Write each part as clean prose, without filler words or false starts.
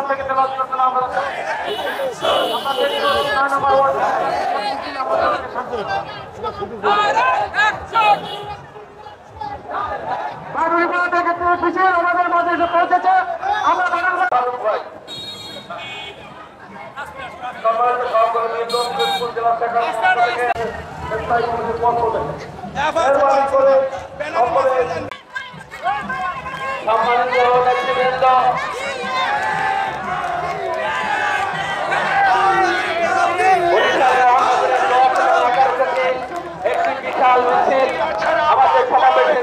কোরআন থেকে তেলাওয়াত করতেন আমরা নম্বর ওয়ার্ড বাড়ুইপাড়া থেকে পিছিয়ে আমাদের মাঝে এসে পৌঁছেছে। আমরা একটি বিশাল মিছিল আমাদের সমাবেশে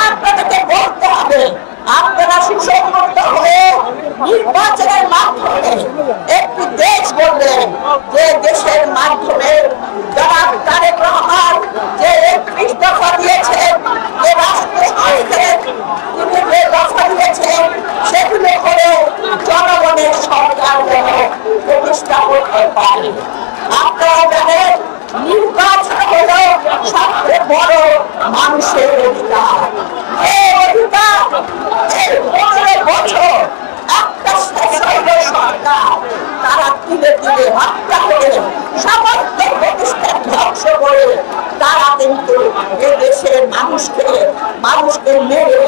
আপনাদেরকে বলতে হবে আপনারা সুসংগত হয়ে নির্বাচনের মাধ্যমে একটি দেশ গড়বেন, যে দেশের মাধ্যমে জনাব তারেক রহমান যে 31 দফা দিয়েছেন, যে রাষ্ট্র সংস্কারের তিনি যে দফা দিয়েছেন, সেগুলো করে জনগণের সরকার যেন প্রতিষ্ঠা করতে পারে। আপনারা জানেন নির্বাচন হলো সবচেয়ে বড় মানুষের অধিকার। এই অধিকার 15 বছর একটা সরকার তারা তিলে তিলে হত্যা করে সমস্ত প্রতিষ্ঠান ধ্বংস করে তারা কিন্তু এদেশের মানুষকে মেরে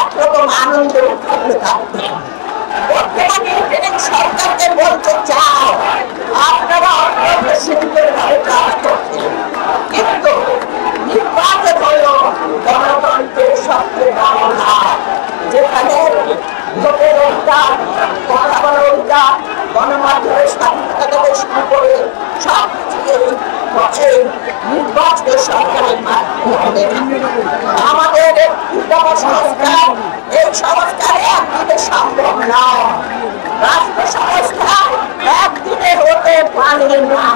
একরকম আনন্দ উঠাতে থাকতেন। সরকারকে বলতে চাও আপনারা অত্যন্ত সুন্দরভাবে কাজ করছেন, কিন্তু নির্বাচন হল গণতন্ত্রের সবচেয়ে বড় ধাপ, যেখানে ভোটের অধিকার, কথা বলার অধিকার, গণমাধ্যমের স্বাধীনতা থেকে শুরু করে সবকিছু নির্বাচনের সরকারের মাধ্যমে আমাদের একটিতম সংস্কার। এই সংস্কার একদিনে সম্ভব নয়, রাষ্ট্র সংস্কার একদিনে হতে পারে না।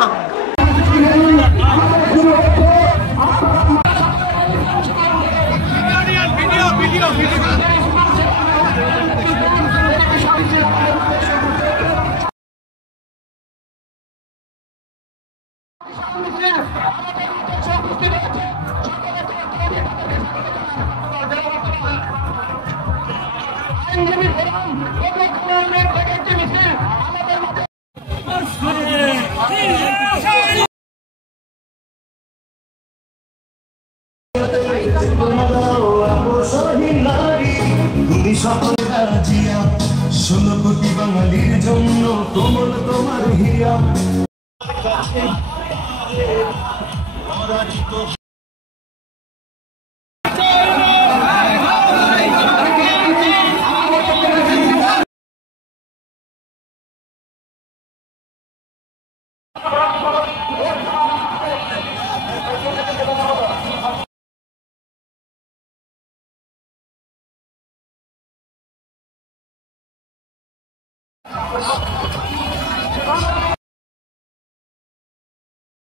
সকল রাজিয়া 16 কোটি বাঙালির জন্য তোমার হিয়া।